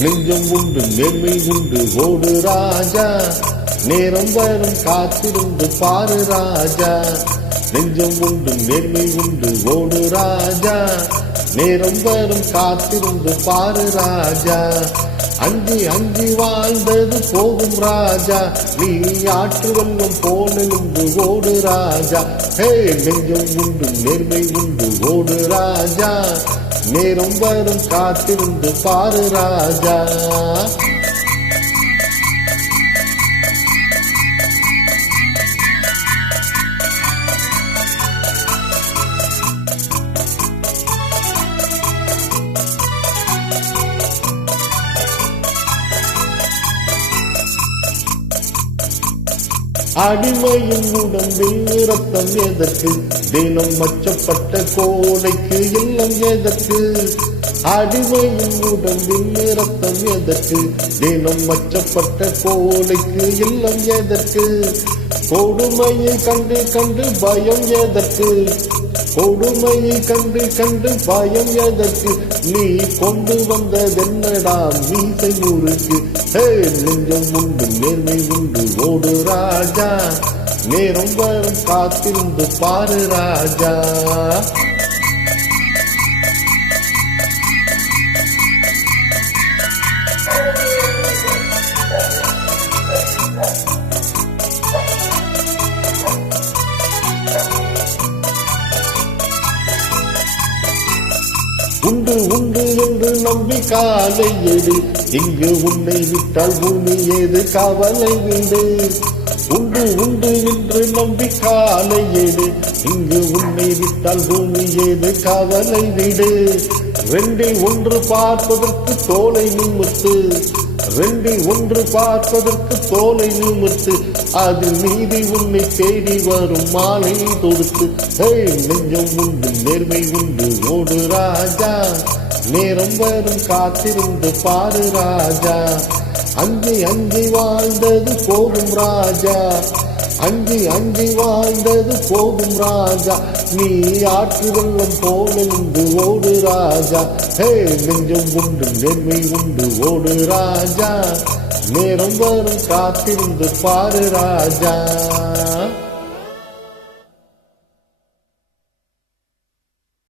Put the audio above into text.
நெஞ்சம் உண்டு நேர்மை உண்டு ஓடு ராஜா, நேரம் வரும் காத்திருந்து பாரு ராஜா. நெஞ்சம் உண்டு நேர்மை உண்டு ஓடு ராஜா, நேரம் வரும் காத்திருந்து பாரு ராஜா. அஞ்சி அஞ்சி வாழ்ந்தது போகும் ராஜா, நீ ஆற்று வெள்ளம் போல உண்டு ஓடு ராஜா. நெஞ்சம் உண்டு நேர்மை உண்டு ஓடு ராஜா, நேரம் வரும் காத்திருந்து பாரு ராஜா. அடிமையின் உடம்பில் ரத்தம் எதற்கு, தினம் மச்சப்பட்ட கோடைக்கு இல்லம் எதற்கு. அடிமையின் உடம்பில் ரத்தம் எதற்கு, தினம் மச்சப்பட்ட கோடைக்கு இல்லம் எதற்கு. கொடுமையை கண்டு கண்டு பயம் எதற்கு, கொடுமையை கண்டு கண்டு பயம் எதற்கு. நீ கொண்டு வந்ததென்னடா மீசை முறுக்கு. நெஞ்சம் உண்டு நேர்மை உண்டு ஓடு ராஜா, நேரம் வரும் காத்திருந்து பாரு ராஜா. உண்டு உண்டு என்று நம்பி காலை எடு, இங்கு உன்னை விட்டால் பூமி ஏது கவலை விடு. உண்டு உண்டு என்று நம்பி காலை எடு, இங்கு உன்னை விட்டால் பூமி ஏது கவலை விடு. ரெண்டில் ஒன்று பார்ப்பதற்கு தோலை நிமிர்த்து, ரெண்டில் ஒன்று பார்ப்பதற்கு தோலை நிமிர்த்து. அதில் மீதி உன்னை தேடி வரும் மாலை தொடுத்து. நெஞ்சம் உண்டு நேர்மை உண்டு ஓடு ராஜா, நேரம் வரும் காத்திருந்து பாரு ராஜா. அஞ்சி அஞ்சி வாழ்ந்தது போகும் ராஜா, அஞ்சி அஞ்சி வாழ்ந்தது போகும் ராஜா. நீ ஆற்று வெள்ளம் போல உண்டு ஓடு ராஜா. நெஞ்சம் உண்டு நேர்மை உண்டு ஓடு ராஜா, நேரம் வரும் காத்திருந்து பாரு ராஜா.